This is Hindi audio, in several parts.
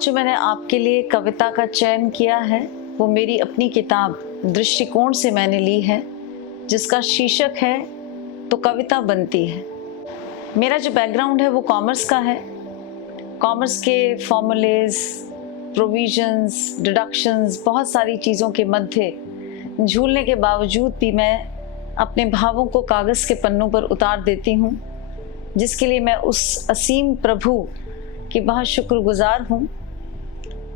आज जो मैंने आपके लिए कविता का चयन किया है वो मेरी अपनी किताब दृष्टिकोण से मैंने ली है, जिसका शीर्षक है तो कविता बनती है। मेरा जो बैकग्राउंड है वो कॉमर्स का है। कॉमर्स के फॉर्मूलेज, प्रोविजंस, डिडक्शंस, बहुत सारी चीज़ों के मध्य झूलने के बावजूद भी मैं अपने भावों को कागज़ के पन्नों पर उतार देती हूँ, जिसके लिए मैं उस असीम प्रभु की बहुत शुक्रगुजार हूँ।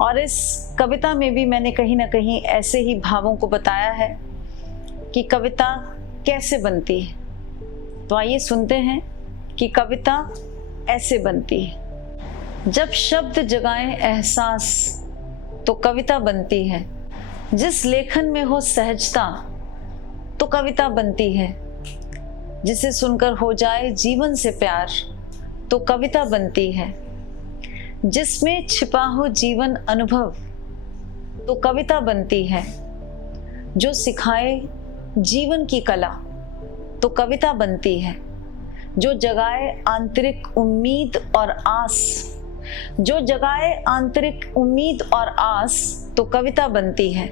और इस कविता में भी मैंने कहीं ना कहीं ऐसे ही भावों को बताया है कि कविता कैसे बनती है। तो आइए सुनते हैं कि कविता ऐसे बनती है। जब शब्द जगाएं एहसास तो कविता बनती है। जिस लेखन में हो सहजता तो कविता बनती है। जिसे सुनकर हो जाए जीवन से प्यार तो कविता बनती है। जिसमें छिपा हो जीवन अनुभव तो कविता बनती है। जो सिखाए जीवन की कला तो कविता बनती है। जो जगाए आंतरिक उम्मीद और आस, जो जगाए आंतरिक उम्मीद और आस तो कविता बनती है।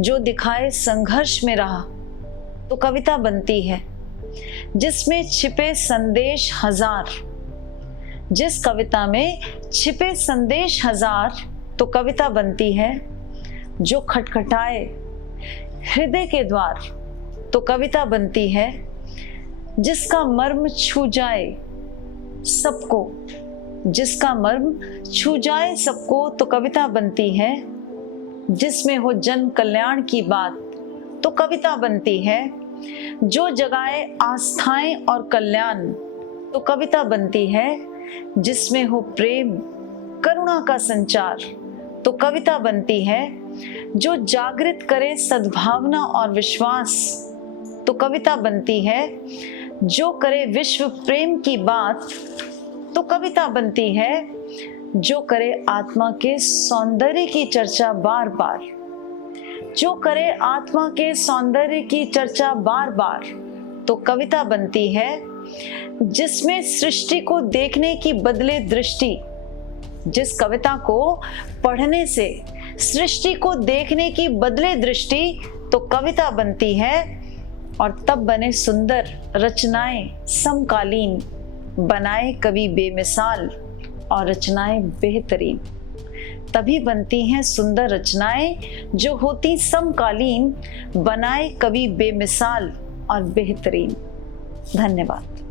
जो दिखाए संघर्ष में रहा तो कविता बनती है। जिसमें छिपे संदेश हजार, जिस कविता में छिपे संदेश हजार तो कविता बनती है। जो खटखटाए हृदय के द्वार तो कविता बनती है। जिसका मर्म छू जाए सबको, जिसका मर्म छू जाए सबको तो कविता बनती है। जिसमें हो जन कल्याण की बात तो कविता बनती है। जो जगाए आस्थाएं और कल्याण तो कविता बनती है। जिसमें हो प्रेम करुणा का संचार तो कविता बनती है। जो जागृत करे सद्भावना और विश्वास तो कविता बनती है। जो करे विश्व प्रेम की बात तो कविता बनती है। जो करे आत्मा के सौंदर्य की चर्चा बार बार, जो करे आत्मा के सौंदर्य की चर्चा बार बार तो कविता बनती है। जिसमें सृष्टि को देखने की बदले दृष्टि, जिस कविता को पढ़ने से सृष्टि को देखने की बदले दृष्टि तो कविता बनती है। और तब बने सुंदर रचनाएं समकालीन, बनाए कवि बेमिसाल और रचनाएं बेहतरीन। तभी बनती हैं सुंदर रचनाएं जो होती समकालीन, बनाए कवि बेमिसाल और बेहतरीन। धन्यवाद।